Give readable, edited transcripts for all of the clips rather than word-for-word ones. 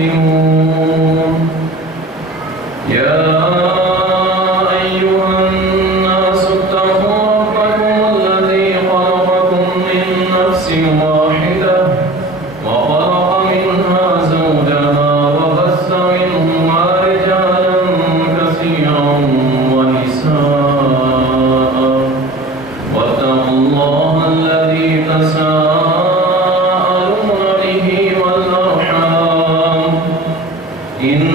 مسلمون يا أيها الناس اتقوا ربكم الذي خلقكم من نفس واحدة وخلق منها زوجها وبث منهما رجالا كثيرا ونساء واتقوا الله الذي تساءلون به والأرحام إن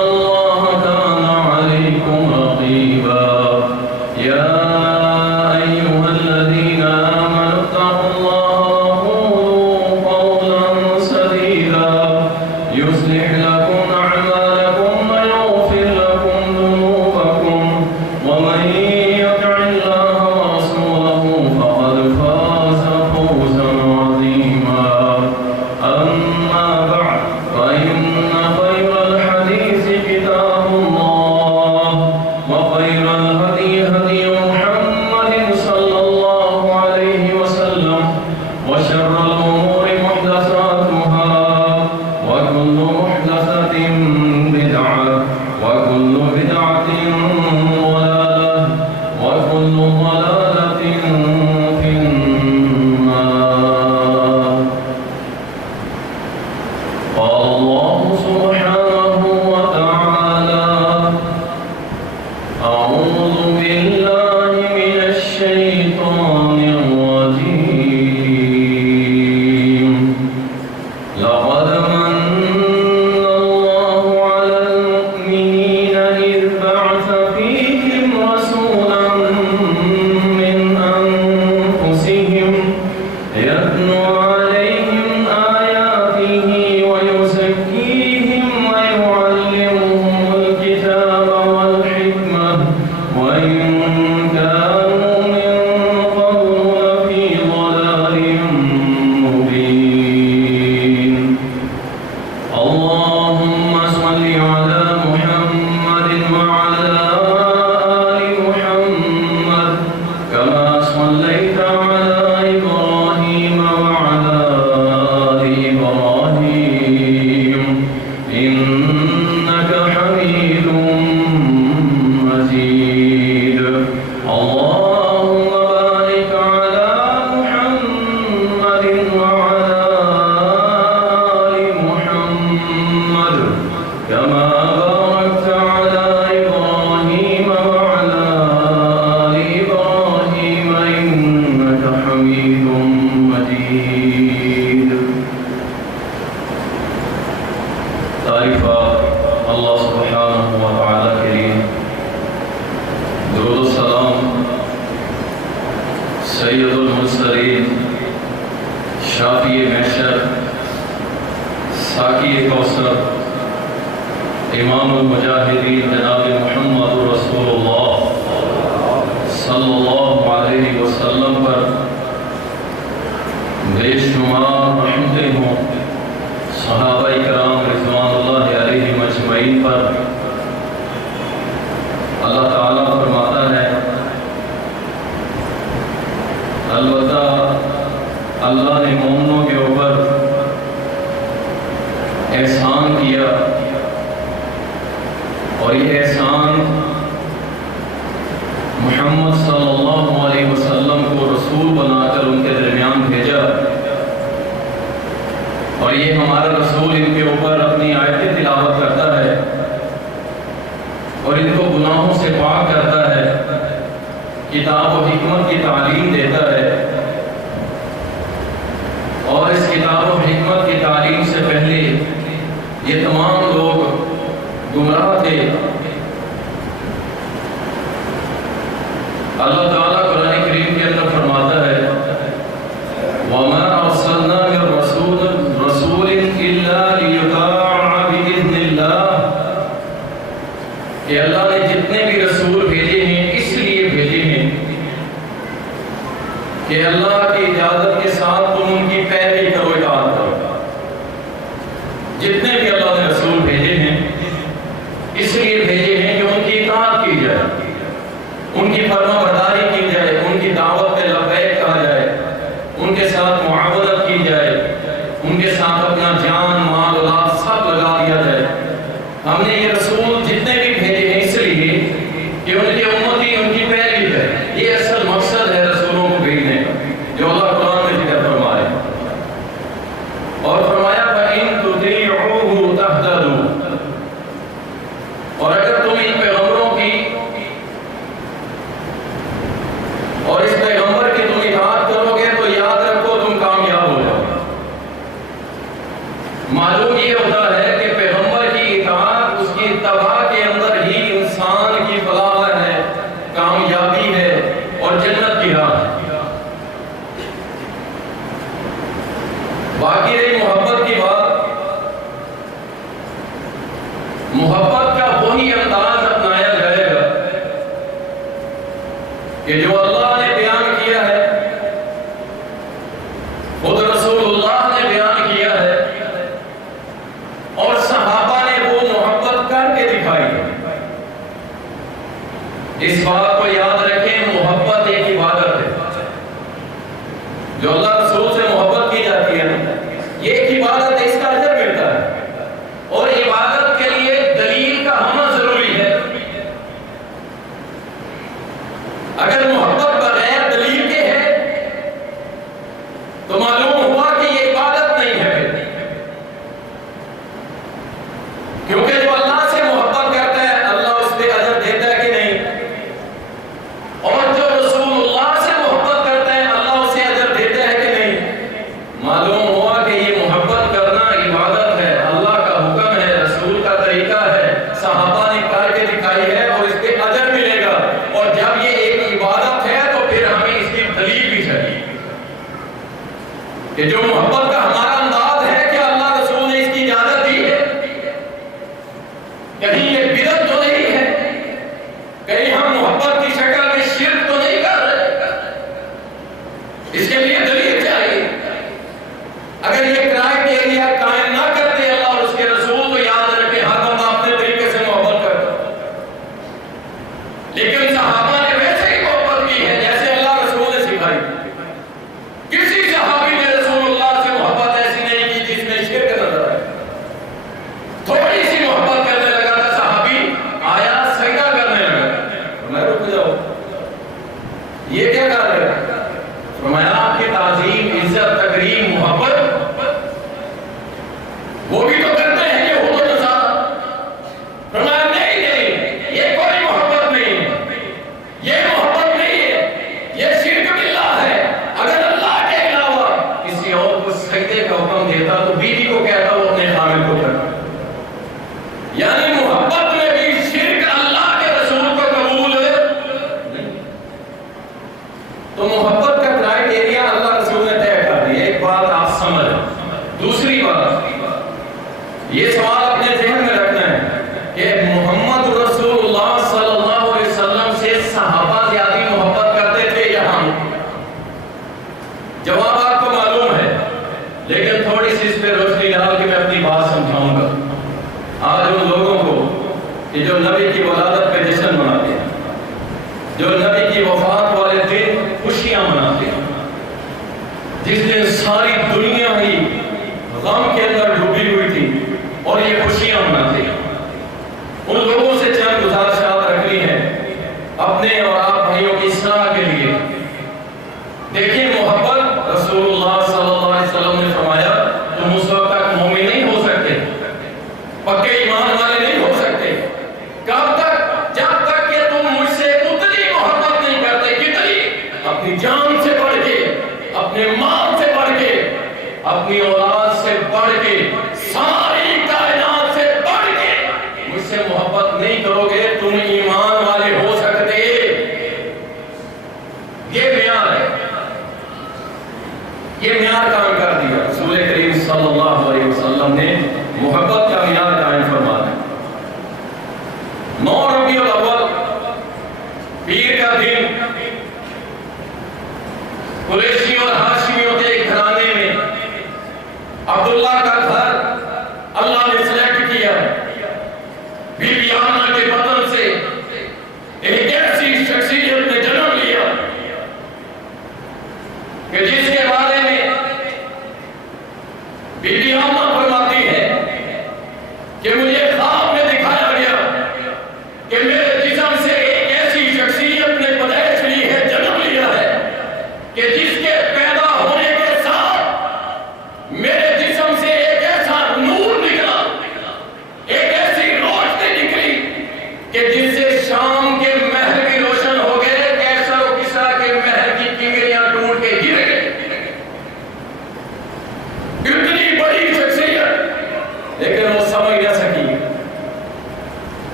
الله كان عليكم رقيبا يا أيها الذين آمنوا اتقوا الله وقولوا قولا سديدا يصلح لكم أعمالكم ويغفر لكم ذنوبكم ومن يطع الله ورسوله فقد فاز فوزا عظيما أما بعد فإن خير الحديث كتاب الله وخير الهدي هدي محمد صلى الله عليه وسلم وشر الأمور محدثاتها وكل محدثة بدعة وكل بدعة ضلالة وكل ضلالة في النار قال الله سبحانه وتعالى أعوذ بالله من الشيطان الرجيم لقد من الله على المؤمنين إذ بعث فيهم رسولا من أنفسهم يتلو عليهم آياته ويزكيهم ويعلمهم الكتاب والحكمة وإن كانوا من قبل لفي ضلال مبين اللهم صل على محمد وعلى آل محمد كما صليت على إبراهيم وعلى آل إبراهيم إنك حميد مجيد اللهم بارك على محمد وعلى آل محمد كما باركت على إبراهيم وعلى آل إبراهيم إنك حميد مجيد تعریف اللہ سبحانہ وتعالی کے لیے درود و سلام سید المرسلین شافی محشر ساقی کوثر امام المجاہدین جناب محمد رسول اللہ صلی اللہ علیہ وسلم پر بے شمار رحمتیں ہوں صحابہ کرام رضوان اللہ علیہم اجمعین پر اللہ تعالیٰ فرماتا ہے البتہ اللہ نے مومنوں کے اوپر احسان کیا اور یہ احسان محمد صلی اللہ علیہ وسلم کو رسول بنا کر ان کے درمیان بھیجا اور یہ ہمارا رسول ان کے اوپر اپنی آیتیں تلاوت کرتا ہے اور ان کو گناہوں سے پاک کرتا ہے کتاب و حکمت کی تعلیم دیتا ہے اور اس کتاب و حکمت کی تعلیم سے پہلے یہ تمام لوگ گمراہ تھے اللہ تعالیٰ قرآن کریم کے اندر فرماتا ہے وَمَا أَرْسَلْنَا مِن رَّسُولٍ إِلَّا لِيُطَاعَ بِإِذْنِ اللَّهِ کہ اللہ نے جتنے بھی رسول بھیجے ہیں اس لیے بھیجے ہیں کہ اللہ کی اجازت کے ساتھ تم ان کی پیروی کرو اطاعت کرو جتنے بھی اللہ نے رسول بھیجے ہیں اس لیے بھیجے ہیں کہ ان کی اطاعت کی جائے ان کی فرما برداری کی جائے ان کی دعوت پہ لبیک کہا جائے ان کے ساتھ معاونت کی جائے ان کے ساتھ اپنا جان مال اولاد سب ہم نے یہ رسول جتنے بھی بھیجے ہیں اس لیے کہ ان کی امتی ان کی پیروی ہے. یہ اصل مقصد ہے رسولوں کو بھیجنے کا، جو اللہ قرآن میں ذکر فرمائے. اور فرمایا فَإِن تُطِيعُوهُ تَهْتَدُوا، اور اگر تم ان پیغمبروں کی اور اس پیغمبر کی تم اطاعت کرو گے تو یاد رکھو تم کامیاب ہو جاؤ گے. معلوم یہ ہوتا ہے کہ پیغمبر کی اطاعت، اس کی اتباع کے اندر ہی انسان کی فلاح ہے، کامیابی ہے اور جنت کی راہ ہے. باقی رہی محبت کی بات، محبت کا وہی انداز اپنایا جائے گا کہ جو اللہ نے بیان کیا ہے، خود رسول اللہ نے بیان کیا ہے، اور صحابہ نے وہ محبت کر کے دکھائی ہے. اس بات کو یاد رکھیں، محبت ایک عبادت ہے. جو اللہ رسول سے محبت کی جاتی ہے نا، یہ ایک عبادت ہے، اس کا اجر ملتا ہے. اور عبادت کے لیے دلیل کا ہونا ضروری ہے. اگر محبت بغیر دلیل کے ہے تو معلوم ہوا کہ یہ عبادت نہیں ہے. کیونکہ جو اللہ سے محبت کرتا ہے اللہ اس پہ اجر دیتا ہے کہ نہیں، اور جو رسول اللہ سے محبت کرتا ہے اللہ اسے اجر دیتا ہے کہ نہیں. معلوم ہوا کہ یہ محبت کرنا عبادت ہے، اللہ کا حکم ہے، رسول کا طریقہ ہے، صحابہ نے کر کے دکھائی ہے اور اس پہ اجر ملے گا. اور جب یہ ایک عبادت ہے تو پھر ہمیں اس کی دلیل بھی چاہیے کہ جو محبت کا ہمارا انداز ہے کہ اللہ رسول نے اس کی اجازت دی ہے. کہیں یہ بدعت تو نہیں ہے، کہیں ہم محبت کی شکل میں شرک تو نہیں کر رہے. اس کے لیے دلیل چاہیے. اگر یہ کرائٹیریا قائم نہ کرتے اللہ اور اس کے رسول تو یاد رکھیں ہر بندہ اپنے طریقے سے محبت کرتا. لیکن صحابہ نے ویسے ہی محبت کی ہے جیسے اللہ رسول نے سکھائی. کسی صحابی نے رسول اللہ سے محبت ایسی نہیں کی جس میں شرک نظر آئے. تھوڑی سی محبت کرنے لگا تھا صحابی، آیا سجدہ کرنے لگا، میں رک جاؤ یہ کیا کر رہے ہیں؟ فرمایا آپ کی تعظیم، عزت، تکریم، محبت وہ بھی تو کرتے ہیں یہ ہو تو نصارہ. فرمایا نہیں نہیں، یہ کوئی محبت نہیں ہے، یہ محبت نہیں ہے، یہ شرک باللہ ہے. اگر اللہ کے علاوہ کسی اور کو سجدے کا حکم دیتا تو بیوی کو کہتا وہ اپنے حامل کو کرتا. یعنی محبت میں بھی شرک اللہ کے رسول کو قبول نہیں. تو محبت کا کرائٹیریا اللہ رسول نے طے کر دیا. ایک بات آپ سمجھ. دوسری بات یہ سوال اپنے ذہن میں رکھنا ہے کہ محمد رسول اللہ صلی اللہ علیہ وسلم سے صحابہ زیادہ محبت کرتے تھے یا ہم؟ جواب آپ کو معلوم ہے، لیکن تھوڑی سی اس پہ روشنی ڈال کے میں اپنی بات سمجھاؤں گا. آج ان لوگوں کو کہ جو نبی کی ولادت پہ جشن مناتے ہیں، جو نبی کی وفات والے دن خوشیاں مناتے ہیں، جس دن ساری دنیا ہی غم کے اندر ڈوبی ہوئی تھی اور یہ خوشیاں مناتے ہیں، ان لوگوں سے چند گزارشات رکھنی ہے اپنے اور آپ بھائیوں کی اصلاح کے لیے. دیکھیں محبت، رسول اللہ صلی اللہ علیہ وسلم نے فرمایا تم اس وقت تک مومن نہیں ہو سکتے، پکے ایمان والے نہیں ہو سکتے. کب تک؟ جب تک کہ تم مجھ سے اتنی محبت نہیں کرتے کتنی؟ اپنی جان سے بڑھ کے، اپنے مال سے بڑھ کے، اپنی اولاد سے بڑھ کے، ساری کائنات سے بڑھ کے مجھ سے محبت نہیں کرو گے تم ایمان والے ہو سکتے. یہ معیار ہے، یہ معیار کام کر دیا رسول کریم صلی اللہ علیہ وسلم نے. محبت کا معیار قائم فرما دیا. 9 ربیع الاول پیر کا دن، قریشیوں اور ہاشمیوں کے ایک گھرانے میں عبداللہ کا گھر اللہ نے سلیکٹ کیا. بی بی آمنہ کے بدن سے ایک ایسی شخصیت نے جنم لیا کہ جس کے بارے میں بی بی آمنہ فرماتی ہے کہ مجھے خواب میں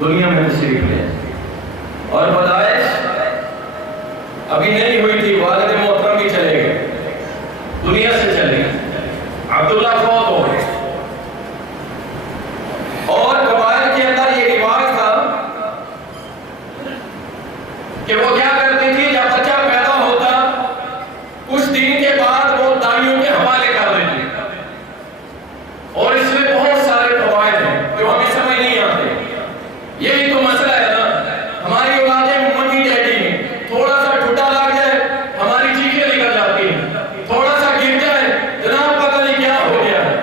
دنیا میں تشریف لے اور پیدائش ابھی نہیں ہوئی تھی، والد محترم بھی چلے گئے، دنیا سے چلے گئے، عبداللہ فوت ہو گئے۔ اور قبائل کے اندر یہ رواج تھا کہ وہ کیا کرتی تھی، جب بچہ پیدا ہوتا کچھ دن کے بعد وہ دائیوں کے حوالے کر دیتی، اور اس میں بہت سارے فوائد ہیں جو ہمیں سمجھ نہیں آتے۔ یہی تو مسئلہ ہے نا، ہماری اولادیں ممی ڈیڈی ہیں، تھوڑا سا ٹھٹا لگ جائے ہماری چیخیں نکل جاتی ہیں، تھوڑا سا گر جائے جناب پتہ نہیں کیا ہو گیا ہے۔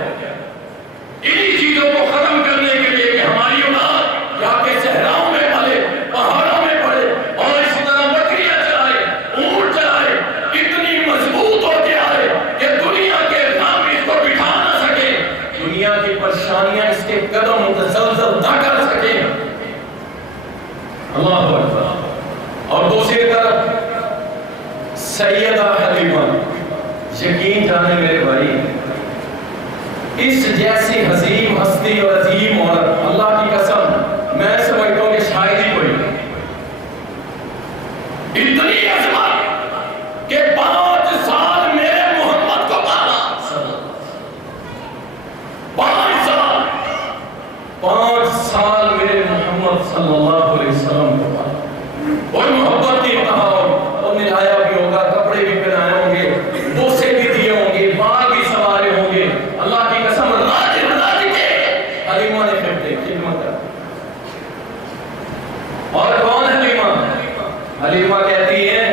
انہی چیزوں کو ختم کرنے کے لیے کہ ہماری اولاد جا کے صحراؤں میں پلے، پہاڑوں میں پڑے اور اس طرح بکریاں چلائے، اونٹ چلائے، اتنی مضبوط ہو کے آئے کہ دنیا کے غم اس کو بٹھا نہ سکے، دنیا کی پریشانیاں اس کے قدم متزلزل نہ کر سکیں۔ اللہ اکبر۔ اور دوسری طرف سیدہ حلیمہ، یقین جانے میرے بھائی، اس جیسی حسین ہستی اور عظیم عورت، اللہ کی قسم میں سمجھتا ہوں کہ شاید ہی کوئی اتنی عظمت کہ 5 سال میرے محمد کو پالا، 5 سال میرے محمد صلی اللہ علیہ وسلم کو پالا۔ اور محبت کی انتہا، اور نہلایا بھی ہوگا، کپڑے بھی پہنائے ہوں گے، بوسے بھی دیے ہوں گے، بال بھی سوارے ہوں گے، اللہ کی قسم راج کے حلیمہ نے خدمت کر۔ اور کون حلیمہ؟ حلیمہ کہتی ہے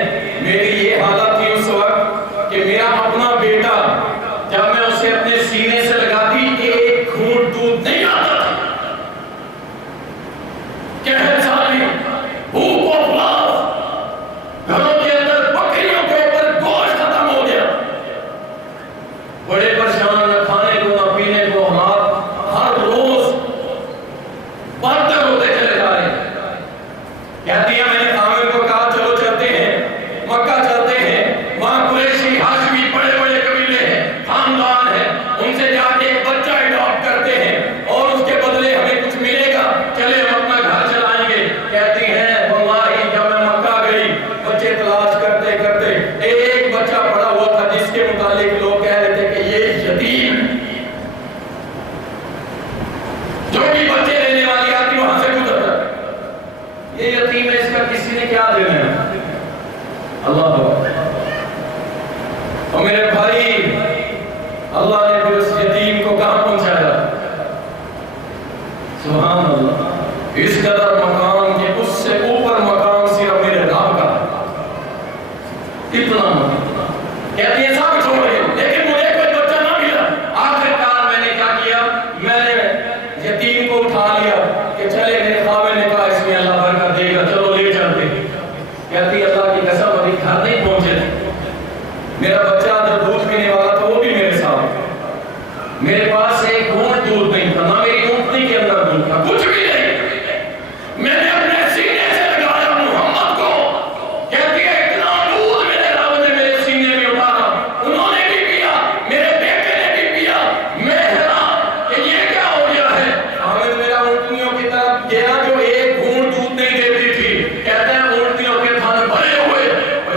میری یہ حالت تھی اس وقت کہ میرا اپنا بیٹا جب میں اسے اپنے سینے سے لگاتی ایک گھونٹ دودھ نہیں آتا تھا، قحط سالی، بھوک و افلاس، گھروں کے اندر بکریوں کے اوپر گوشت ختم ہو گیا، بڑے پریشان، نہ کھانے کو نہ پینے کو، حالات ہر روز بدتر ہوتے چلے جا رہے ہیں۔ کہتی ہے میں نے خامر کو کہا چلو چلتے ہیں، مکہ چلتے ہیں، وہاں قریشی ہاشمی بڑے بڑے قبیلے ہیں، خاندان ہیں، ان سے جا کے ایک بچہ اڈاپٹ کرتے ہیں اور اس کے بدلے ہمیں کچھ ملے گا، چلے ہم اپنا گھر چلائیں گے۔ کہتی ہیں واللہ جب میں مکہ گئی بچے تلاش کرتے کرتے ایک بچہ پڑا ہوا تھا جس کے متعلق لوگ کہہ رہے تھے کہ یہ یتیم، جو بھی بچے لینے والی آتی وہاں سے گزرتا، یہ یتیم ہے، اس کا کسی نے کیا دینا ہے۔ اللہ اور میرے بھائی، اللہ نے پھر اس یتیم کو کہاں پہنچایا؟ سبحان اللہ، اس قدر مقام کہ اس سے اوپر مقام صرف میرے رب کا، اتنا کہتی ہے سب چھوڑ گئے لیکن مجھے کوئی بچہ نہ ملا۔ آخرکار میں نے کیا کیا، میں نے یتیم کو اٹھا لیا کہ چلے، میرے خاوند نے کہا اس میں اللہ برکت دے گا، چلو لے چلتے۔ کہتی اللہ کی قسم ابھی گھر نہیں پہنچے تھے، میرا بچہ جو دودھ پینے والا تھا وہ بھی میرے ساتھ، میرے پاس ایک گھونٹ دودھ نہیں تھا، نہ میری اونٹنی کے اندر دودھ تھا، کچھ بھی نہیں۔ میں نے اپنے سینے سے لگایا محمد کو، کہتی ہے اتنا دودھ میرے رب نے میرے سینے میں اتارا، انہوں نے بھی پیا، میرے بیٹے نے بھی پیا، میں حیران کہ یہ کیا ہو گیا ہے۔ حامد میرا اونٹنیوں کی طرف گیا جو ایک گھونٹ دودھ نہیں دیتی تھی، کہتے ہیں اونٹنیوں کے تھن بھرے ہوئے،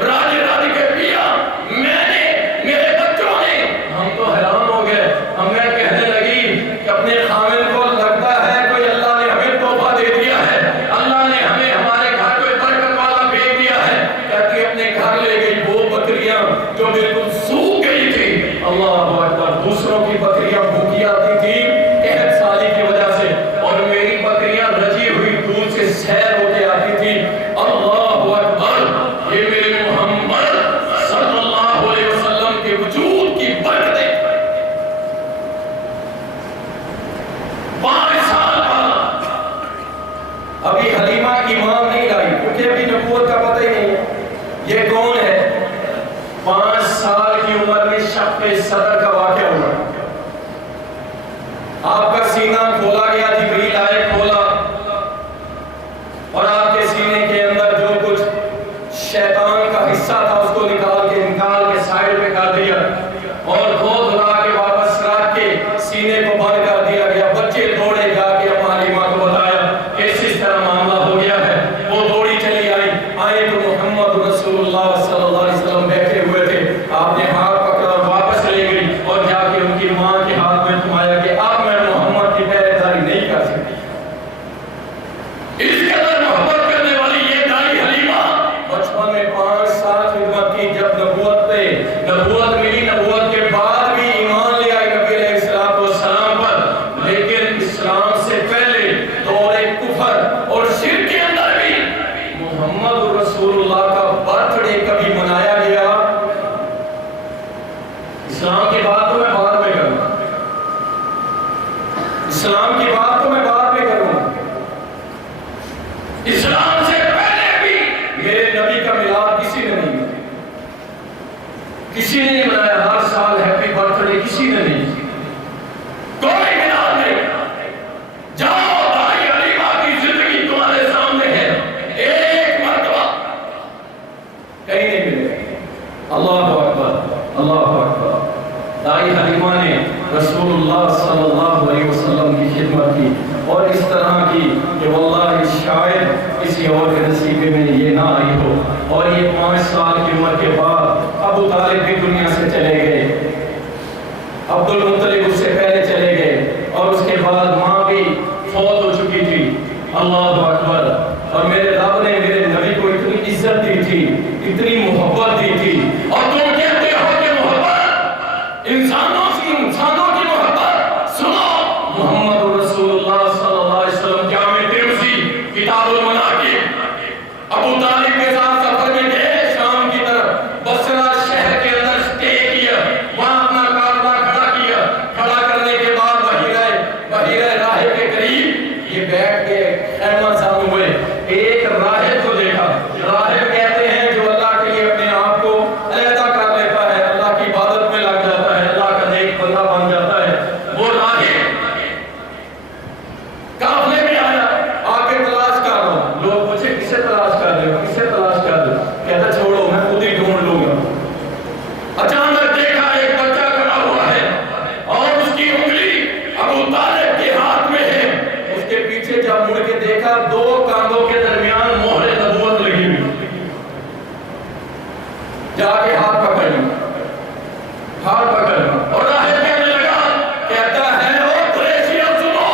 راج راج کے پیا، میں نے، میرے بچوں نے، ہم تو حیران ہو گئے۔ ہمیں کہنے لگی کہ اپنے خامن کو لگتا ہے کوئی اللہ نے ہمیں تحفہ دے دیا ہے، اللہ نے ہمیں ہمارے گھر کوئی برکت والا بھیج دیا ہے۔ کہتی اپنے گھر لے گئی وہ بکریاں جو بالکل سوکھ گئی تھی، اللہ اکبر، دوسروں کی بکریاں بھوکی آتی تھی قحط سالی کی وجہ سے، اور میری بکریاں رجی ہوئی دودھ سے سیر ہو کے آتی تھی۔ اللہ اکبر، یہ میرے محمد صلی اللہ علیہ وسلم کے وجود کی برکتیں۔ 5 سال بعد ابھی حلیمہ ایمان نہیں لائی کیونکہ ابھی نبوت کا پتہ ہی نہیں ہے یہ کون ہے۔ 5 سال کی عمر میں شق صدر کا واقعہ ہوا، آپ کا سینہ کھولا گیا، جبریل آئے، کھولا، اور آپ کے سینے کے اندر جو کچھ شیطان کا حصہ تھا اس کو نکال کے سائیڈ پہ کر دیا، اور دھو دھلا کے واپس رکھ کے سینے کو بند کر دیا گیا۔ بچے دوڑے جا کے اپنا حلیمہ کو بتایا کہ اس طرح اسلام کی بات تو میں بعد میں کروں. اسلام سے پہلے بھی میرے نبی کا میلاد کسی نے نہیں منایا. کسی نے نہیں منایا. ہر سال ہیپی برتھ ڈے کسی نے نہیں. کوئی میلاد نہیں. جاؤ بھائی حلیمہ کی زندگی تمہارے سامنے ہے. ایک مرتبہ کہیں نہیں ملے. اللہ اکبر اللہ اکبر. دائی حلیمہ نے رسول اللہ صلی اللہ علیہ وسلم کی خدمت کی اور اس طرح کی کہ واللہ شاید کسی اور کے نصیبے میں یہ نہ آئی ہو. اور یہ 5 سال کی عمر کے بعد ابو طالب بھی دنیا سے چلے گئے. عبد المطلب اس سے پہلے چلے گئے اور اس کے بعد ماں بھی فوت ہو چکی تھی. اللہ اکبر. اور میرے رب نے میرے نبی کو اتنی عزت دی تھی, اتنی محبت دی تھی. اور تم کہتے ہو کہ محبت انسانوں کی محبت. سنو محمد رسول اللہ صلی اللہ علیہ وسلم جامع ترمذی کتاب المناقب ابو طالب کے ساتھ سفر میں گئے شام کی طرف. بصرہ شہر کے اندر سٹے کیا, وہاں اپنا کارواں کھڑا کیا. کھڑا کرنے کے بعد بحیرہ راہب کے قریب یہ بیٹھ کے خیمہ سامنے ہوئے. ایک راہب کو دیکھا. راہب کہتے ہیں جو اللہ کے لیے اپنے آپ کو علیحدہ کر لیتا ہے, اللہ کی عبادت میں لگ جاتا ہے, اللہ کا نیک بندہ بن جاتا ہے. وہ راہب قافلے میں آیا, آ کے تلاش کر رہا ہوں. لوگ پوچھے کسے تلاش کر رہے ہو, کسے تلاش کر رہے ہو؟ کہتا چھوڑو میں خود ہی ڈھونڈ لوں گا. اچانک دیکھا ایک بچہ کھڑا ہوا ہے اور اس کی انگلی ابو طالب کے ہاتھ میں ہے. اس کے پیچھے جب مڑ کے دیکھا 2 کاندھوں کے درمیان مہر نبوت لگی ہوئی. جا کے ہاتھ پکڑ اور راہب کہنے لگا, کہتا ہے او قریشیوں سنو,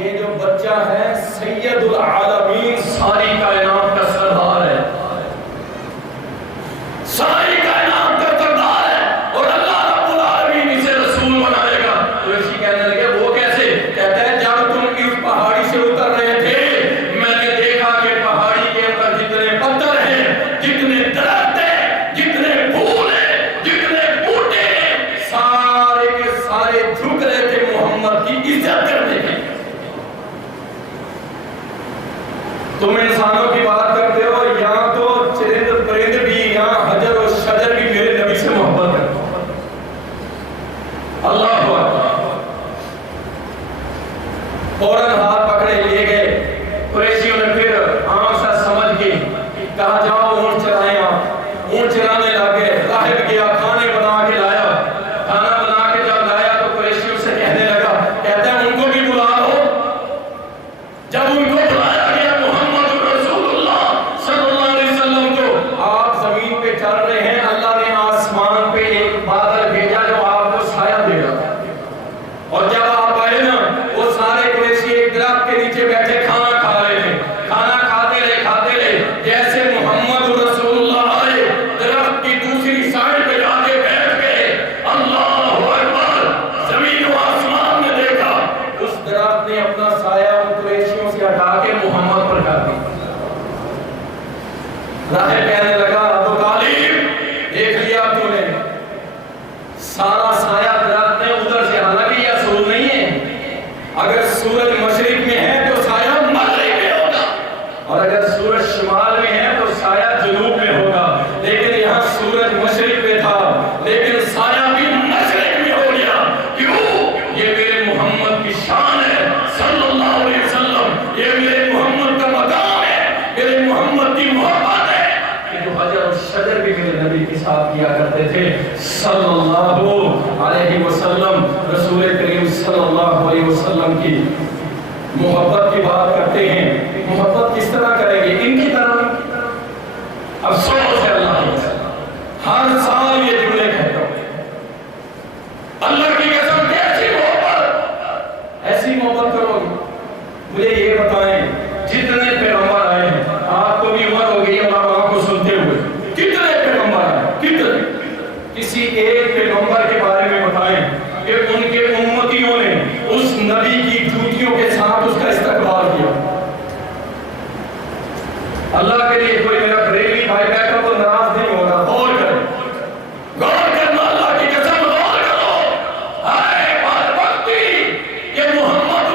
یہ جو بچہ ہے سید العالمین ساری کائنات کا سردار ہے. ساری کائنات کا سردار ہے اور اللہ رب العالمین اسے رسول بنائے گا. قریشی کہنے لگے وہ کیسے؟ کہتا ہے جب تم اس پہاڑی سے اتر رہے تھے میں نے دیکھا کہ پہاڑی کے اندر جتنے پتھر ہیں, جتنے درخت ہیں, جتنے پھول ہیں, جتنے بوٹے ہیں, سارے کے سارے جھک رہے تھے محمد کی عزت کرنے کے. تم انسانوں کی بات کرتے ہو, یہاں تو چرند پرند بھی, یہاں حجر و شجر بھی میرے نبی سے محبت کرتے ہیں. اللہ اکبر. فوراً ہاتھ پکڑے لیے گئے. قریشیوں نے پھر عام سا سمجھ کے کہا جاؤ اونٹ چرائیں. آپ اونٹ چرانے لگے. راہب گیا, کھانے بنا کے لایا. کھانا بنا کے جب لایا تو قریشیوں سے کہنے لگا, کہتا ہے ان کو بھی بلا لو. جب ان کو بلایا گیا محمد رسول اللہ صلی اللہ علیہ وسلم کو, آپ زمین پہ چل رہے ہیں, اللہ نے آسمان پہ ایک بادل بھیجا جو آپ کو سایہ دے رہا. اور جب آپ آئے نا, وہ سارے قریشی ایک درخت کے نیچے بیٹھے کھانا کھا رہے تھے. کھانا کھاتے رہے. جیسے محمد رسول اللہ آئے درخت کی دوسری سائڈ پہ جا کے بیٹھ گئے. اللہ اکبر. زمین و آسمان نے دیکھا, اس درخت نے اپنا سایہ ان قریشیوں سے ہٹا کے محمد پر کر دیا. راہب کہنے لگا ابو طالب دیکھ لیا تو نے, سارا سایہ درخت نے ادھر سے, حالانکہ یہ اصول نہیں ہے. اگر سورج مشرق میں ہے تو سایہ مغرب میں ہوگا, اور اگر سورج شمال میں ہے تو سایہ جنوب میں ہوگا. لیکن یہاں سورج مشرق میں تھا لیکن سایہ بھی مشرق میں ہو گیا. کیوں؟ یہ میرے محمد کی شان ہے صلی اللہ علیہ وسلم. یہ میرے محمد کا مقام ہے, میرے محمد کی محبت ہے کہ جو حجر اور شجر بھی میرے نبی کے ساتھ کیا کرتے تھے صلی اللہ علیہ وسلم. رسول کریم صلی اللہ علیہ وسلم کی محبت کی بات کرتے ہیں. محبت کس طرح کریں گے؟ ان کی طرح افسوس ہے اللہ کی, ہر سال یہ جملے کہتا ہوں. اللہ کی قسم کیسی محبت, ایسی محبت کرو گے. مجھے یہ بتائیں جتنے پیغمبر آئے ہیں, آپ کو بھی عمر ہو گئی اور آپ کو سنتے ہوئے, کتنے پیغمبر آئے, کتنے؟ کسی ایک پیغمبر کے بارے میں بتائیں کہ ان کے امتیوں نے اس نبی کی جوتیوں کے ساتھ اس کا استقبال کیا. اللہ کے لیے کوئی میرا بریلی بھائی بیٹھا تو ناراض نہیں ہوگا. غور کریں, غور کرنا, اللہ کی قسم غور کرو. ہائے بات بکتی کہ محمد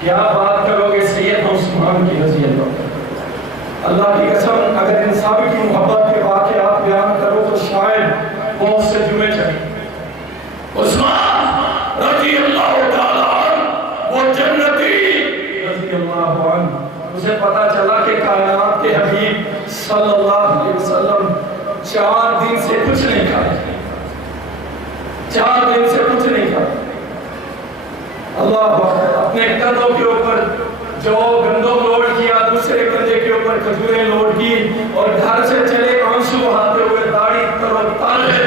کیا بات کرو گے سیدنا عثمان کی رضی اللہ، اللہ کی قسم اگر ان صحابہ کی محبت کے واقعات بیان کرو تو شاید بہت سے جمعے چلیں۔ عثمان رضی اللہ تعالیٰ عنہ وہ جنتی رضی اللہ عنہ، اسے پتا چلا کہ کائنات کے حبیب صلی اللہ علیہ وسلم 4 دن سے کچھ نہیں کھائے، 4 دن سے کچھ نہیں کھائے۔ اللہ اپنے کندھوں کے اوپر جو گندم لوڈ کیا، دوسرے کندھے کے اوپر کھجوریں لوڈ کی اور گھر سے چلے آنسو بہاتے ہوئے، داڑھی تر و تازہ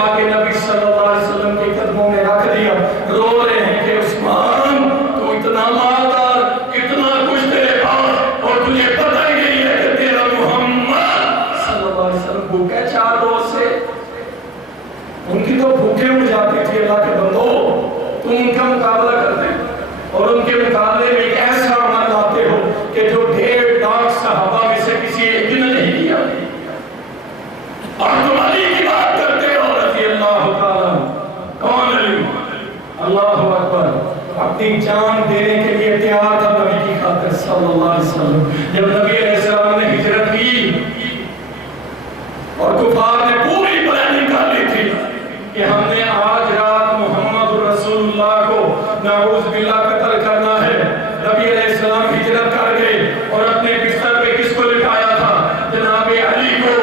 آگے نبی صلی اللہ علیہ وسلم کے قدموں میں رکھ دیا، رو رہے ہیں کہ عثمان تو اتنا مالدار، اتنا کچھ تیرے پاس، اور تجھے پتہ ہی نہیں ہے کہ تیرا محمد صلی اللہ علیہ وسلم بھوکے 4 روز سے۔ ان کی تو بھوکے اٹھ جاتی تھی، اللہ کے بندو تم ان کا مقابلہ کرتے اور ان کے مقابلے میں ایک ایسا عمل لاتے ہو کہ جو 1.5 لاکھ صحابہ میں سے کسی ایک نے نہیں کیا، اور تم علی کی بات کرتے ہو رضی اللہ تعالیٰ۔ کون علی؟ اللہ اکبر، اپنی جان دینے کے لیے تیار تھا نبی کی خاطر صلی اللہ علیہ وسلم۔ جب نبی علیہ السلام نے ہجرت کی اور کفار نے پوری پلاننگ کر لی تھی کہ ہم نے آج رات محمد رسول اللہ کو نعوذ باللہ قتل کرنا ہے، نبی علیہ السلام ہجرت کر گئے اور اپنے بستر پہ کس کو لٹایا تھا؟ جناب علی کو۔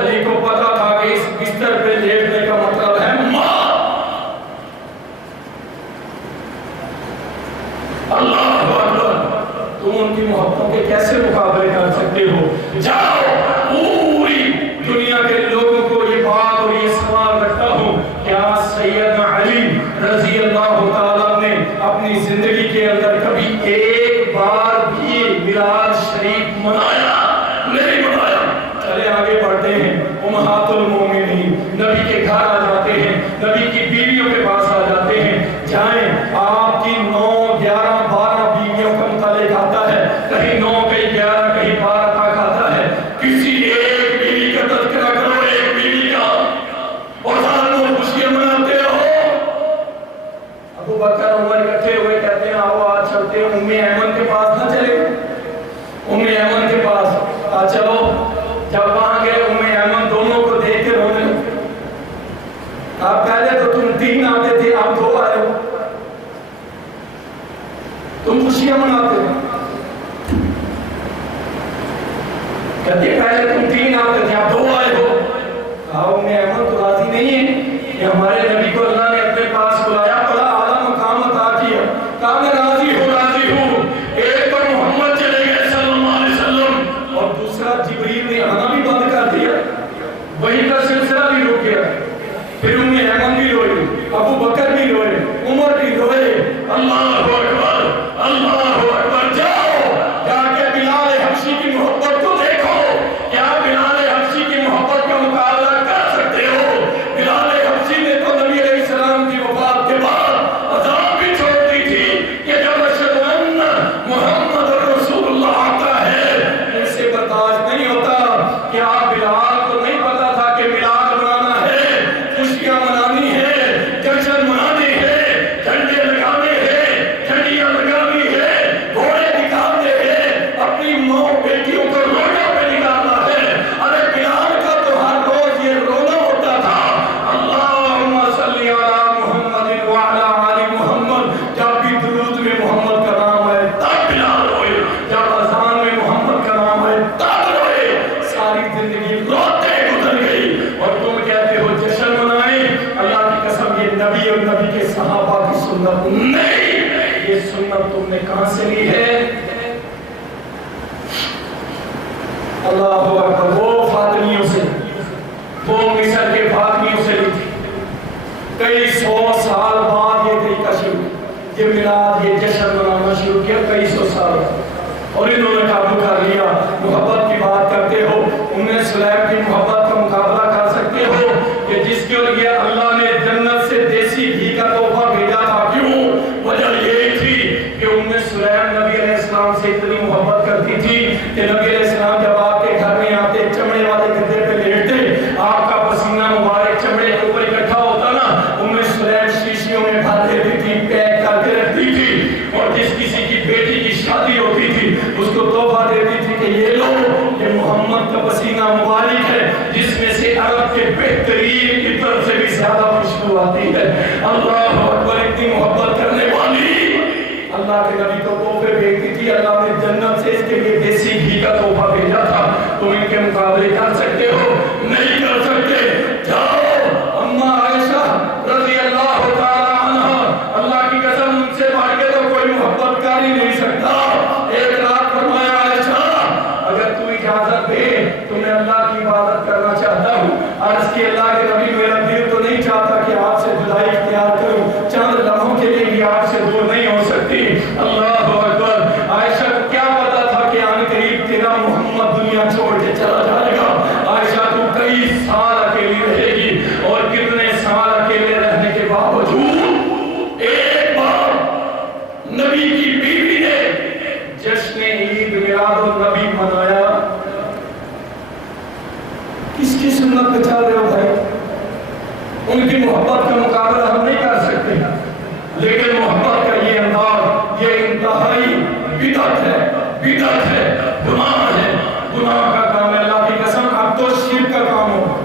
علی کو پتا تھا کہ اس بستر پہ لیٹنے کا مطلب ہے موت۔ اللہ اکبر، تم ان کی محبتوں کے کیسے مقابلے کر سکتے ہو؟ جاؤ پوری دنیا کے لوگوں کو یہ بات اور یہ سوال رکھتا ہوں، کیا سیدنا علی رضی اللہ تعالیٰ نے اپنی زندگی کے اندر کبھی ایک بار بھی میلاد شریف منایا؟ نہیں منایا۔ چلے آگے بڑھتے ہیں، امہات المومنین نبی کے گھر آ جاتے ہیں، نبی کی بیویوں کے پاس آ جاتے ہیں، جائیں آپ کی 9 11 12 بیویوں کا متعلق آتا ہے، کہیں 9 کہیں 11 کہیں 12 تک آتا ہے، کسی ایک بیوی کا تذکرہ کرو، ایک بیوی کا، اور سارے خوشیاں مناتے ہو۔ ابو بکر عمر اکٹھے ہوئے کہتے ہیں آؤ آج چلتے ہیں ام ایمن کے پاس، نہ چلے ام ایمن کے پاس، آ چلو۔ جب وہاں گئے ام ایمن دونوں کو دیکھ کے رونے، آپ پہلے تو تم 3 آتے تھے، آپ 2 آئے ہو، تم خوشیاں مناتے ہو۔ کہتے پہلے تم 3 آتے تھے، آپ 2 آئے ہو۔ ام ایمن تو راضی نہیں ہے کہ ہمارے نبی کو اللہ نے اپنے پاس بلایا، بڑا اعلیٰ مقام عطا کیا، کہا میں راضی ہوں، راضی ہوں۔ ایک تو محمد چلے گئے صلی اللہ علیہ وسلم، اور دوسرا جبریل نے آنا بھی بند کر دیا، وہی کا سلسلہ بھی رک گیا۔ پھر ام ایمن بھی روئی، ابو بکر بھی روئے، عمر بھی روئے۔ اللہ اکبر، اللہ اکبر۔ جاؤ جا کے بلال حبشی کی محبت کو دیکھو، کیا بلال حبشی کی محبت کا مقابلہ کر سکتے ہو؟ بلال حبشی نے تو نبی علیہ السلام کی وفات کے بعد اذان بھی چھوڑ دی تھی کہ جب اشہد ان محمد رسول اللہ آتا ہے ان سے برداشت نہیں ہوتا۔ کیا بلال کو نہیں پتا تھا کہ میلاد منانا ہے، خوشیاں منانی ہے، جشن منانے ہیں، جھنڈے لگانے ہیں، جھنڈیاں لگانی ہے، گھوڑے نکالنے ہیں، اپنی ماں بیٹیوں کو روڈوں پہ نکالنا ہے؟ ارے بلال کا تو ہر روز یہ رونا ہوتا تھا، اللہم صلی علی محمد وعلی آل محمد۔ جب بھی درود میں محمد کا نام ہے تب بلال روئے، جب اذان میں محمد کا نام ہے تب روئے۔ ساری زندگی روتے گزر گئی اور تم کہتے ہو جشن منائیں۔ اللہ کی قسم یہ نبی اور نبی کے صحابہ کی سنت نہیں، یہ سنت تم نے کہاں سے لی ہے؟ اللہ اکبر، وہ فاطمیوں سے، وہ مصر کے فاطمیوں سے لی تھی۔ کئی 100 سال بعد یہ طریقہ شروع، یہ میلاد، یہ جشن منانا شروع کیا، کئی 100 سال، اور انہوں نے قابو کر لیا۔ محبت کی بات کرتے ہو، ام سلیم کی محبت کا مقابلہ کر سکتے ہو کہ جس کے لیے اللہ نے جنت سے دیسی گھی کا تحفہ بھیجا تھا؟ کیوں؟ وجہ یہ تھی کہ ام سلیم نبی علیہ السلام سے اتنی محبت کرتی تھی کہ نبی علیہ السلام جب آپ کے گھر میں آتے، چمڑے والے گدے پہ لیٹتے، آپ کا پسینہ مبارک چمڑے کے اوپر اکٹھا ہوتا نا، ام سلیم شیشیوں میں بھر دیتی تھی، پیک کر کے رکھتی تھی، اور جس کسی کی بیٹی شادی ہوتی تھی اس کو تحفہ دیتی تھی کہ یہ لو، یہ محمد کا پسینہ مبارک ہے جس میں سے عرب کے بہترین عطر سے بھی زیادہ خوشبو آتی ہے۔ اللہ اکبر، اتنی محبت کرنے والی اللہ کے نبی کو تحفے بھیجتی تھی۔ اللہ نے جنت سے اس کے لیے دیسی گھی کا تحفہ بھیجا تھا۔ تم ان کے مقابلے کر سکتے ہو؟ نہیں کر سکتے۔ جاؤ اما عائشہ رضی اللہ تعالی عنہ، اللہ کی قسم ان سے بڑھ کے تو کوئی محبت کر ہی نہیں سکتا۔ ایک رات فرمایا عائشہ اگر تو اجازت دے تو میں اللہ کی عبادت کرنا چاہتا ہوں۔ عرض کی اللہ کے نبی میرا دل تو نہیں چاہتا کہ آپ سے جدائی اختیار کروں، چند لمحوں کے لیے بھی آپ سے دور نہیں ہو سکتی۔ اللہ اکبر، عائشہ کو کیا پتا تھا کہ آن قریب تیرا محمد دنیا چھوڑ کے چلا جائے گا۔ عائشہ تو کئی سال اکیلی رہے گی، اور کتنے سال اکیلے رہنے کے باوجود ایک بار نبی کی بیوی نے جشن عید میلاد النبی منایا۔ کس کی سنت پہ چل رہے ہو بھائی؟ ان کی محبت کا مقابلہ ہم نہیں کر سکتے، لیکن محبت کا یہ انداز، یہ انتہائی بدعت ہے، بدعت ہے، گناہ ہے، گناہ کا کام ہے۔ اللہ کی قسم اب تو شرک کا کام ہو،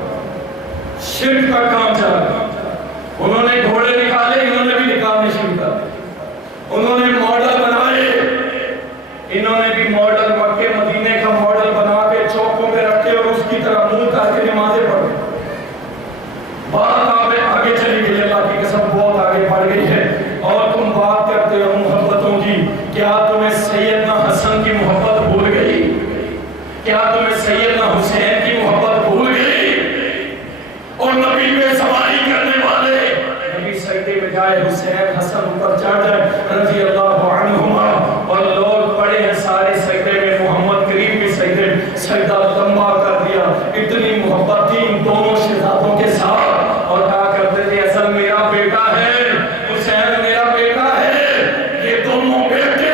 شرک کا کام چلا۔ انہوں نے گھوڑے نکالے، انہوں نے بھی نکالنے شروع کر دیے۔ انہوں نے ماڈل بنائے، انہوں نے بھی ماڈل مکے مدینے کا ماڈل بنا کے چوکوں پہ رکھے اور اس کی طرح منہ کر کے نمازیں پڑھے۔ بات آگے چلی گئی، اللہ کی قسم بہت آگے بڑھ گئی ہے۔ اور تم بات کرتے ہو محبتوں کی، کیا تمہیں سیدنا حسن کی محبت بھول گئی؟ کیا تمہیں سیدنا حسین کی محبت بھول گئی؟ اور نبی پہ سواری کرنے والے نبی سجدے میں جائے، حسین حسن اوپر چڑھ جائے رضی اللہ عنہما، اور لوگ پڑے ہیں سارے سجدے میں، محمد کریم بھی سجدہ لمبا کر دیا۔ اتنی محبت تھی ان دونوں شہزادوں کے ساتھ، اور کہا کرتے تھے حسن میرا بیٹا ہے، حسین میرا بیٹا ہے۔ یہ دونوں بیٹے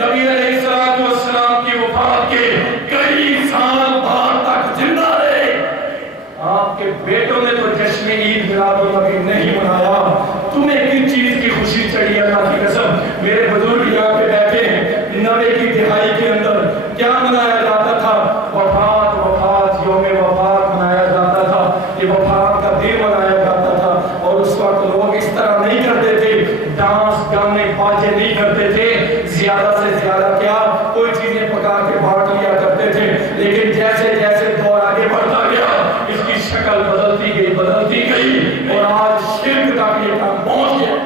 نبی علیہ السلام کی وفات کے کئی سال بعد تک زندہ رہے۔ آپ کے بیٹوں نے تو جشن عید میلاد النبی نہیں منایا، تمہیں کس چیز کی خوشی چڑھی؟ اللہ کی قسم میرے بزرگ یہاں پہ بیٹھے ہیں، 90 کی دہائی کے اندر کیا منایا جاتا تھا؟ وفات، وفات، یوم وفات منایا جاتا تھا، یہ وفات کا دن منایا جاتا تھا۔ اور اس وقت لوگ اس طرح نہیں کرتے تھے، ڈانس گانے باجے نہیں کرتے تھے، زیادہ سے زیادہ کیا کوئی چیزیں پکا کے بانٹ لیا کرتے تھے۔ لیکن جیسے جیسے دور آگے بڑھتا گیا اس کی شکل بدلتی گئی، بدلتی گئی، اور آج شرک کا یہ کام پہنچ گیا۔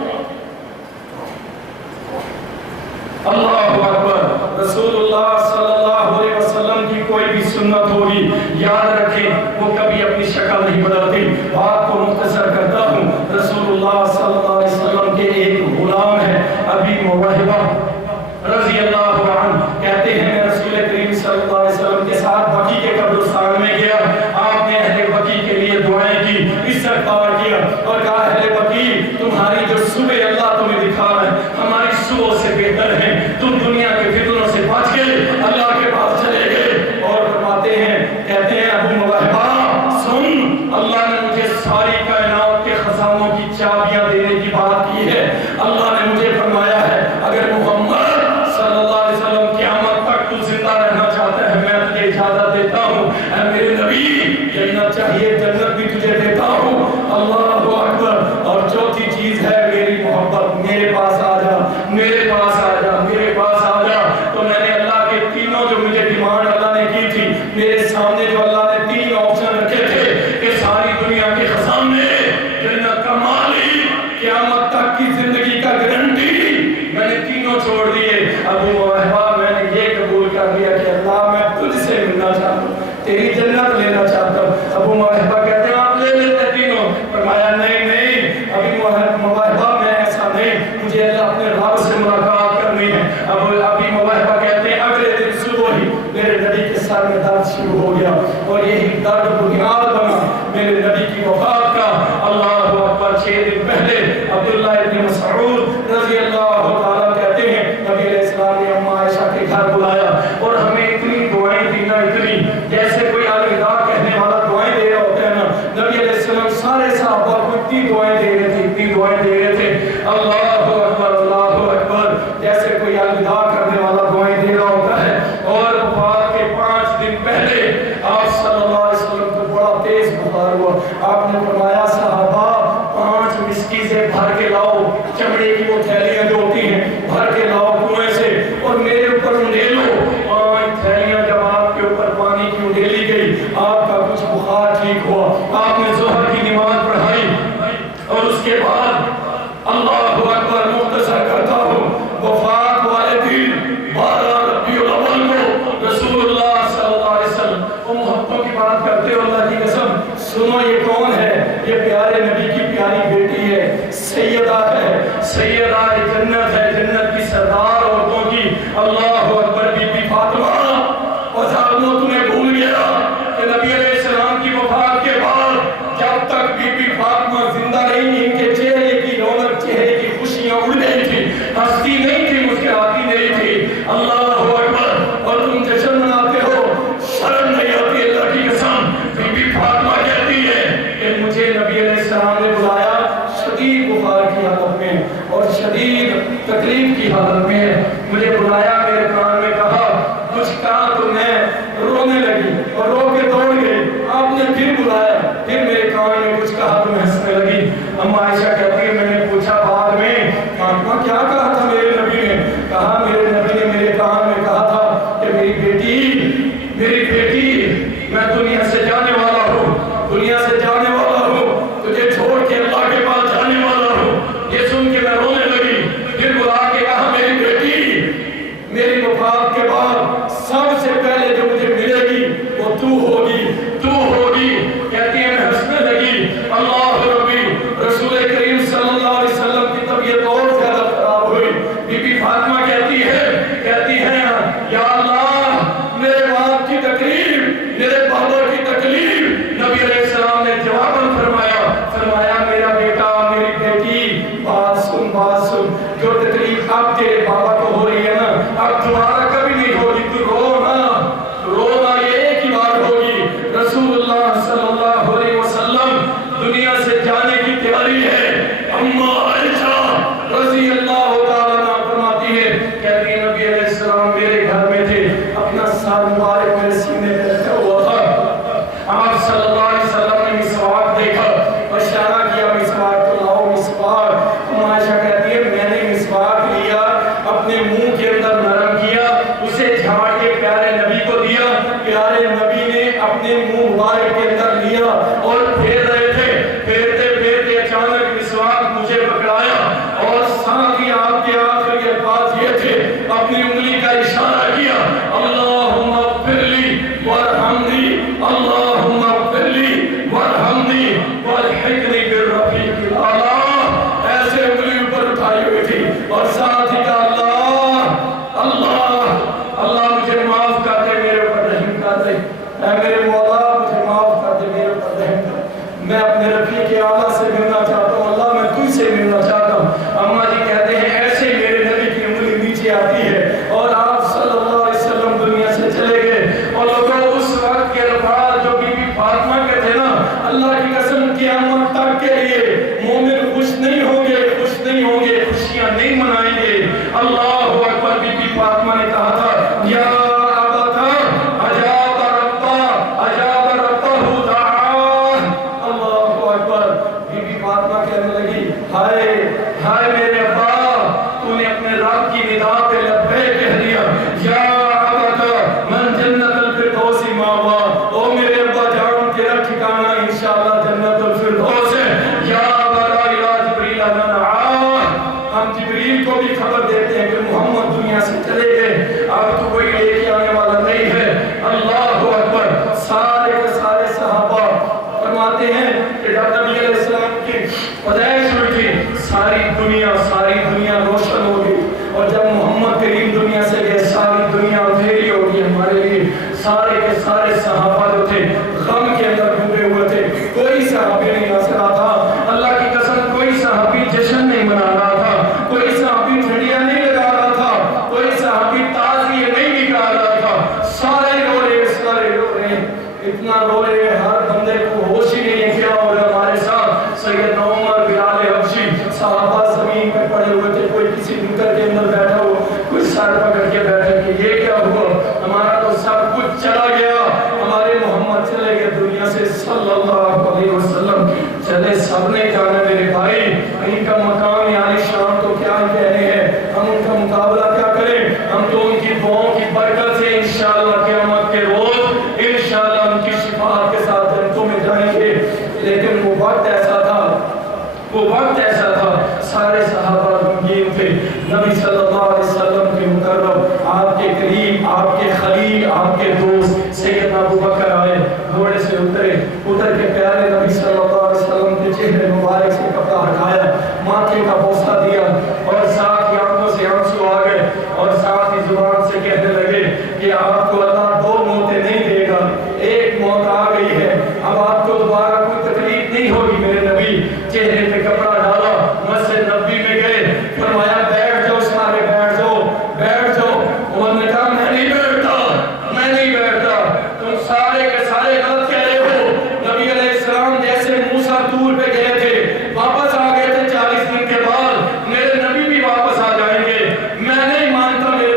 اللہ اکبر، رسول اللہ صلی اللہ علیہ وسلم کی کوئی بھی سنت ہوگی یاد رکھیں وہ کبھی اپنی شکل نہیں بدلتی۔ بات کو مختصر کرتا ہوں، رسول اللہ صلی اللہ علیہ وسلم کے ایک غلام ہے ابی موہبہ رضی اللہ عنہ، کہتے ہیں میں رسول کریم صلی اللہ علیہ وسلم کے ساتھ بقی کے قبرستان میں گیا، آپ نے اہل بقی کے لیے دعائیں کی، استغفار کیا، اور کہا اہل بقی تمہاری جو صبح اللہ تمہیں دکھا رہا ہے ہماری صبح سے بہتر ہے، تم دنیا کے فتنوں سے بچ گئے، اللہ کے پاس چلے گئے۔ اور فرماتے ہیں، کہتے ہیں ابو موہبہ سن، اللہ نے مجھے ساری کائنات کے خزانوں کی چابیاں دینے کی بات کی ہے۔ اللہ نے مجھے فرمایا ہے اگر محمد صلی اللہ علیہ وسلم قیامت تک تو زندہ رہنا چاہتا ہے میں تجھے اجازت دیتا ہوں، اے میرے نبی جنت چاہیے جنت بھی تجھے دیتا ہوں۔ اللہ اکبر۔ اور چوتھی چیز ہے میری محبت، میرے پاس آ جا، میرے پاس آ جا، میرے پاس آ جا۔ تو میں نے اللہ کے تینوں جو مجھے ڈیمانڈ اللہ نے کی تھی، میرے سامنے جو اللہ نے 3 آپشن رکھے تھے کہ ساری دنیا کے خزانے، جنت کا مالک، قیامت تک کی زندگی کا گارنٹی، میں نے تینوں چھوڑ دیے۔ ابو موہبہ میں نے یہ قبول کر لیا کہ اللہ میں تجھ سے ملنا چاہتا ہوں، تیری جنت لینا چاہتا ہوں۔ ابو موہبہ کہتے ہیں آپ لے لیتے تینوں؟ فرمایا نہیں نہیں ابھی موہبہ میں ایسا نہیں، مجھے اللہ اپنے رب سے ملاقات کرنی ہے۔ ابھی موہبہ کہتے ہیں اگلے دن صبح ہی میرے نبی کے سر میں درد شروع ہو گیا، اور یہی درد بنیاد بنا میرے نبی کی وفات کا۔ اللہ اکبر۔ 6 دن پہلے عبداللہ ابن مسعود رضی اللہ تعالیٰ کہتے ہیں نبی علیہ السلام نے اما عائشہ کے گھر بلایا، اور ہمیں اتنی دعائیں دی نا، اتنی جیسے کوئی الوداع کہنے والا دعائیں دے رہا ہوتا ہے نا، نبی علیہ السلام سارے صحابہ کو اتنی دعائیں دے رہے تھے، اتنی دعائیں دے رہے تھے۔ اللہ اکبر، اللہ اکبر، جیسے کوئی الوداع کرنے والا دعائیں مجھے بلایا، میرے کان میں کہا کچھ کہا تو میں رونے لگی اور رو کے دوڑ گئی۔ آپ نے پھر بلایا، پھر میرے کان میں کچھ کہا تو میں ہنسنے لگی۔ اما عائشہ کہتی ہے میں نے پوچھا بعد میں فاطمہ کیا کہا تھا میرے نبی نے؟ کہا میرے نبی نے میرے کان میں کہا تھا کہ میری بیٹی میں دنیا سے جانے والا ہوں، دنیا سے جانے والا ہوں، تجھے چھوڑ کے اللہ کے پاس جانے والا ہوں۔ یہ سن کے میں رونے لگی۔ پھر بلا کے کہا میری بیٹی میری وفات کے بعد سب سے پہلے جو مجھے ملے گی وہ تو ہوگی۔ کہتی ہے میں ہنسنے لگی۔ اللہ ربی رسول کریم صلی اللہ علیہ وسلم کی طبیعت اور زیادہ خراب ہوئی۔ بی بی فاطمہ کہتی ہے یا اللہ میرے باپ کی تکلیف، میرے بابا کی تکلیف۔ نبی علیہ السلام نے جواباً فرمایا میرا بیٹا میری بیٹی بات سن، جو تکلیف اب تیرے بابا کو ہو رہی ہے نا اب دوبارہ کبھی نہیں ہوگی، تو رونا یہ ایک ہی بار ہوگی۔ رسول اللہ صلی اللہ علیہ وسلم دنیا سے جانے کی تیاری ہے۔ اما عائشہ رضی اللہ تعالیٰ عنہا فرماتی ہے، کہتی ہے نبی علیہ السلام میرے گھر میں تھے، اپنا سر مبارک میرے سینے پہ رکھا ہوا تھا۔ آپ صلی اللہ علیہ وسلم نے مسواک دیکھا، اشارہ کیا مسواک تو لاؤ مسواک۔ اما عائشہ کہتی ہے میں نے مسواک لیا، اپنے منہ کے اندر نرم کیا، اسے جھاڑ کے پیارے نبی کو دیا، پیارے نبی نے اپنے منہ مبارک کے اندر لیا اور پھیر رہے تھے، پھیرتے پھیرتے اچانک مسواک مجھے پکڑایا اور ساتھ ہی آپ کے آخری الفاظ یہ تھے، اپنی انگلی کا اشارہ کیا، اللہم اغفر لی وارحمنی، اللہم اغفر لی وارحمنی والحقنی بالرفیق الاعلیٰ۔ ایسے انگلی اوپر اٹھائی ہوئی تھی اور ساتھ ہی کہا اللہ مجھے معاف کر دے، میرے اوپر رحم کر دے، اے میرے مولا مجھے معاف کر دے، میرے اوپر رحم کر دے، میں اپنے رفیق اعلیٰ سے ملنا چاہتا ہوں، اللہ میں تجھ سے ملنا چاہتا ہوں۔ اما جی کہتے ہیں ایسے میرے نبی کی انگلی نیچے آتی ہے اور آپ صلی اللہ علیہ وسلم دنیا سے چلے گئے۔ اور لوگوں اس وقت کے الفاظ جو بی بی فاطمہ کے تھے نا، اللہ کی قسم قیامت تک کے لیے مومن خوش نہیں ہوں گے، خوشیاں نہیں منائیں گے۔ اللہ اکبر۔ بی بی فاطمہ نے کہا تھا یا ابتا اجاب ربہ دعا۔ اللہ اکبر۔ بی بی فاطمہ کہنے لگی ہائے میرے ابا، تو نے اپنے رب کی ندا پہ لبیک کہہ دیا۔ یا ابتا من جنت الفردوس ماوا، او میرے ابا جان تیرا ٹھکانہ انشاءاللہ جنت الفردوس ہے۔ یا برا الہ جبریل ہم جبریل کو بھی خبر دیتے ہیں کہ محمد دنیا سے چلے گئے، اب تو کوئی لے کے آنے والا نہیں ہے۔ اللہ اکبر۔ سارے کے سارے صحابہ فرماتے ہیں کہ جب نبی علیہ السلام کی پیدائش ہوئی تھی ساری دنیا روشن ہو گئی، اور جب محمد کریم دنیا سے گئے ساری دنیا اندھیری ہو گئی ہمارے لیے۔ سارے کے سارے صحابہ جو تھے غم کے اندر ڈوبے ہوئے تھے، کوئی صحابی نہیں ہنس رہا تھا، اللہ کی قسم کوئی صحابی جشن نہیں منا رہا تھا، کوئی صحابی جھڑیاں نہیں لگا رہا تھا، کوئی صحابی تعزیے نہیں نکال رہا تھا، سارے رو رہے، اتنا رو رہے ہر بندے کو ہوش ہی نہیں ہے کیا ہو رہا ہمارے ساتھ۔ سیدنا عمر، بلال حبشی، صحابہ زمین پہ پڑے ہوئے تھے، کوئی کسی نکر کے اندر بیٹھا ہوا، کوئی سر پکڑ کے بیٹھے کہ یہ کیا ہوا، ہمارا تو سب کچھ چلا گیا، ہمارے محمد چلے گئے دنیا سے صلی اللہ علیہ وسلم۔ چلے سب نے جانا میرے بھائی، ان کا مقام یعنی شان تو کیا کہنے ہیں، ہم ان کا مقابلہ کیا کریں، ہم تو ان کی دعاؤں کی برکت سے انشاءاللہ قیامت کے روز انشاءاللہ ان کی شفاعت کے ساتھ جنتوں میں جائیں گے۔ لیکن وہ وقت ایسا تھا سارے صحابہ غمگین تھے۔ نبی صلی اللہ علیہ وسلم کے مقرب، آپ کے قریب، آپ کے خلیل، آپ کے دوست سیدنا ابوبکر آئے، گھوڑے سے اتر کے پیارے نبی صلی اللہ علیہ وسلم کے چہرے مبارک سے کپڑا ہٹایا، ماتھے کا بوسہ دیا اور ساتھ ہی آنکھوں سے آنسو آ گئے اور ساتھ ہی زبان سے کہنے لگے کہ آپ کو اللہ دو موتیں نہیں دے گا، ایک موت آ گئی ہے، اب آپ کو دوبارہ کوئی تکلیف نہیں ہوگی۔ میرے نبی چہرے پہ کپڑا ڈالا، مسجد نبی میں گئے، فرمایا بیٹھ جاؤ سارے، بیٹھ جاؤ۔ عمر نے کہا میں نہیں بیٹھتا، تم سارے کے سارے غلط کہہ رہے ہو۔ نبی علیہ السلام جیسے موسیٰ طور پہ گئے تھے، واپس آ گئے تھے 40 دن کے بعد، میرے نبی بھی واپس آ جائیں گے، میں نہیں مانتا میرے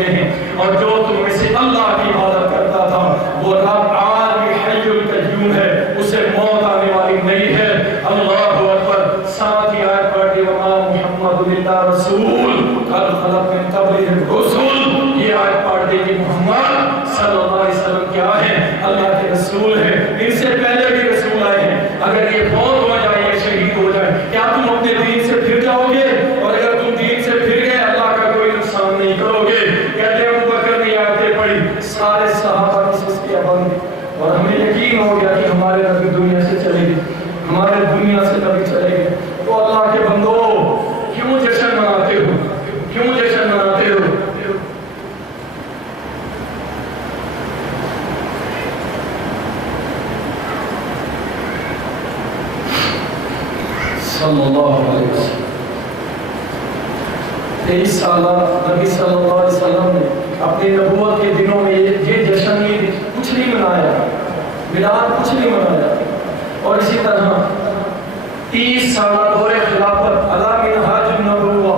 گئے ہیں، اور جو تم میں سے اللہ کی عبادت کرتا تھا وہ رب عالم حی القیوم ہے، اسے موت آنے والی نہیں ہے۔ اللہ اکبر۔ ساتھ ہی آیت پڑھ دی وما محمد الا رسول قد خلت من قبلہ الرسل، یہ آیت پڑھ دی کہ محمد صلی اللہ علیہ وسلم کیا ہے؟ اللہ کے رسول ہیں، ان سے پہلے بھی رسول آئے ہیں۔ اگر یہ فوت ہو جائے یا شہید ہو جائے، کیا تم اپنے دین سے پھر جاؤ گے؟ اور اگر تم دین سے پھر گئے اللہ کا کوئی نقصان نہیں کرو گے۔ کہتے ہیں ابو بکر نے آیتیں پڑھی، سارے صحابہ کی سسکیاں بند، اور ہمیں یقین ہو گیا کہ ہمارے نبی دنیا سے چلے گئے، ہمارے دنیا سے نبی چلے گئے۔ تو اللہ کے بندو کیوں جشن مناتے ہو؟ کیوں جشن مناتے ہو؟ صلی اللہ علیہ وسلم 23 سالہ نبی صلی اللہ علیہ وسلم نے اپنی نبوت کے دنوں میں یہ جشن کچھ نہیں منایا، میلاد کچھ نہیں منایا۔ اور اسی طرح 30 سالہ دور خلافت علی منہاج النبوہ،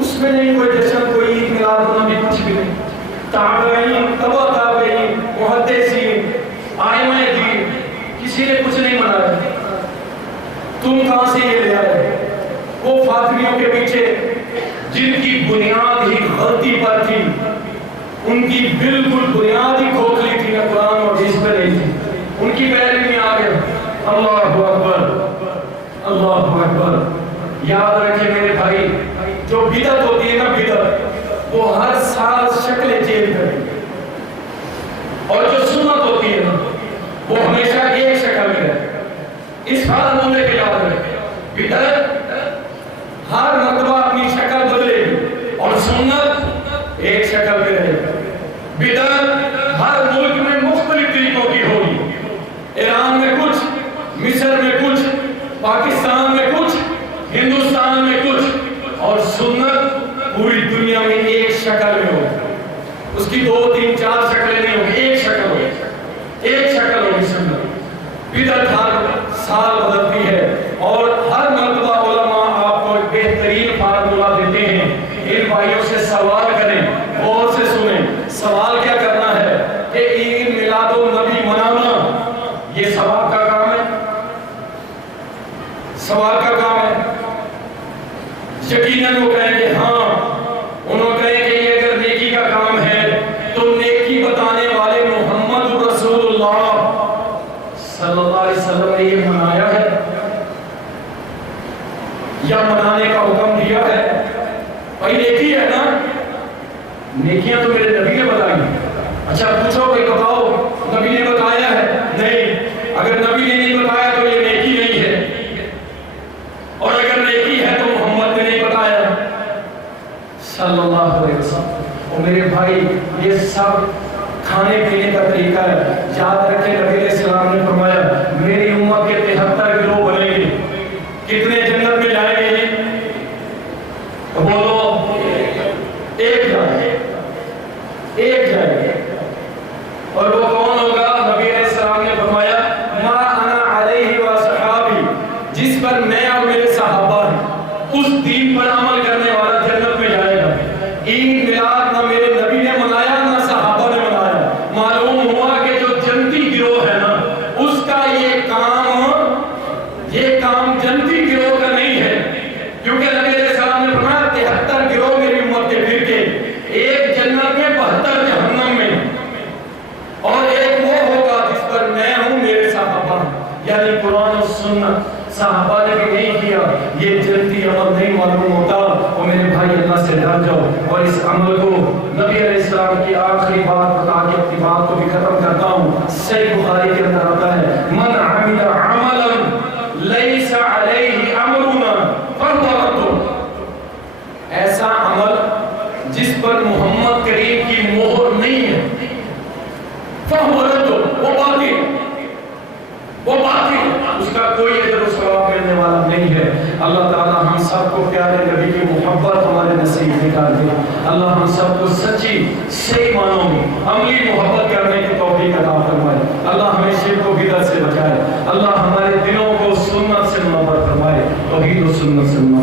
اس میں نہیں کوئی جشن، کوئی عید میلاد النبی کچھ بھی نہیں۔ تابعین، تبع تابعین، محدثین، ائمہ دین، کسی نے کچھ نہیں منایا۔ تم کہاں سے یہ لے آئے؟ وہ فاطمیوں کے پیچھے جن کی بنیاد ہی غلطی پر تھی، ان کی بالکل بنیاد ہی کھوکھلی تھی، نہ قرآن اور حدیث پہ نہیں تھی، ان کی پیروی میں آ گئے۔ اللہ اکبر، اللہ اکبر۔ یاد رکھے میرے بھائی، جو بدعت ہوتی ہے نا، بدعت وہ ہر سال شکلیں چینج کرتی ہے، اور جو سنت ہوتی ہے نا وہ ہمیشہ ایک شکل میں رہتی ہے۔ اس فارمولے کے یاد رکھیں، بدعت ہر مرتبہ اپنی شکل بدلے گی اور سنت ایک شکل میں رہے گی۔ بدعت ہر ملک میں مختلف طریقوں کی ہوگی، ایران میں کچھ، مصر میں کچھ، پاکستان میں کچھ، ہندوستان میں کچھ، اور سنت پوری دنیا میں ایک شکل میں ہوگی۔ اس کی 2 3 4 شکلیں نہیں ہوگی، ایک شکل ہوگی، ایک شکل ہوگی سنت۔ بدعت ہر سال بدلتی ہے، اور ہر مرتبہ علماء آپ کو ایک بہترین فارمولہ دیتے ہیں۔ ان بھائیوں سے سوال کریں، غور سے سنیں۔ سوال کیا کرنا ہے کہ عید میلاد النبی منانا یہ ثواب کا کام ہے؟ ثواب کا کام ہے؟ یقیناً وہ کہیں گے ہاں۔ انہوں کہیں کہ یہ اگر نیکی کا کام ہے تو نیکی بتانے والے محمد رسول اللہ صلی اللہ علیہ وسلم نے یہ منایا ہے یا منانے کا حکم دیا ہے؟ بھائی نیکی ہے نا، نیکیاں تو میرے نبی نے بتائی۔ اچھا پوچھو بھائی بتاؤ نبی نے بتایا ہے؟ نہیں۔ اگر نبی نے نہیں بتایا تو یہ نیکی نہیں ہے، اور اگر نیکی ہے تو محمد نے نہیں بتایا صلی اللہ علیہ وسلم۔ اور میرے بھائی یہ سب کھانے پینے کا طریقہ ہے۔ یاد رکھیں نبی علیہ السلام نے فرمایا میری امت کے 73 گروہ بنیں گے۔ کتنے جنت میں جائیں گے؟ بولو، ایک جائے گے، ایک جائے گے۔ اور وہ کون ہوگا؟ نبی علیہ السلام نے فرمایا ما انا علیہ و صحابی، جس پر میں اور میرے صحابہ ہیں، اس دین پر عمل کرنے والا جنت میں جائے گا۔ عید میلاد نہ میرے نبی نے منایا نہ صحابہ نے منایا۔ معلوم ہوا کہ جو جنتی گروہ ہے نا، اس کا یہ کام جنتی گروہ کا نہیں ہے، کیونکہ نبی علیہ السلام نے فرمایا 73 گروہ میری امت کے پھر کے، ایک جنت میں 72 جہنم میں، اور ایک وہ ہوگا جس پر میں ہوں میرے صحابہ، یعنی قرآن و سنت صحابہ نے بھی نہیں کیا، یہ جنتی عمل نہیں معلوم ہوتا۔ اور میرے بھائی اللہ سے ڈر جاؤ، اور اس عمل کو نبی علیہ السلام کی آخری بات بتا کے اپنی بات کو بھی ختم کرتا ہوں۔ صحیح بخاری کے اندر آتا ہے من عمل عملا لیس علیہ امرنا فہو رد، ایسا عمل جس پر محمد کریم کی مہر نہیں ہے، فہو رد، وہ باطل، اس کا کوئی اجر و ثواب ملنے والا نہیں ہے۔ اللہ تعالی ہم سب کو پیارے نبی کی محبت ہمارے نصیب میں کر دے۔ اللہ ہم سب کو سچی صحیح معنوں میں عملی محبت کرنے کی توفیق عطا فرمائے۔ اللہ ہمیں شرک و بدعت سے بچائے۔ اللہ ہمارے دلوں کو سنت سے منور فرمائے، توحید و سنت سے منور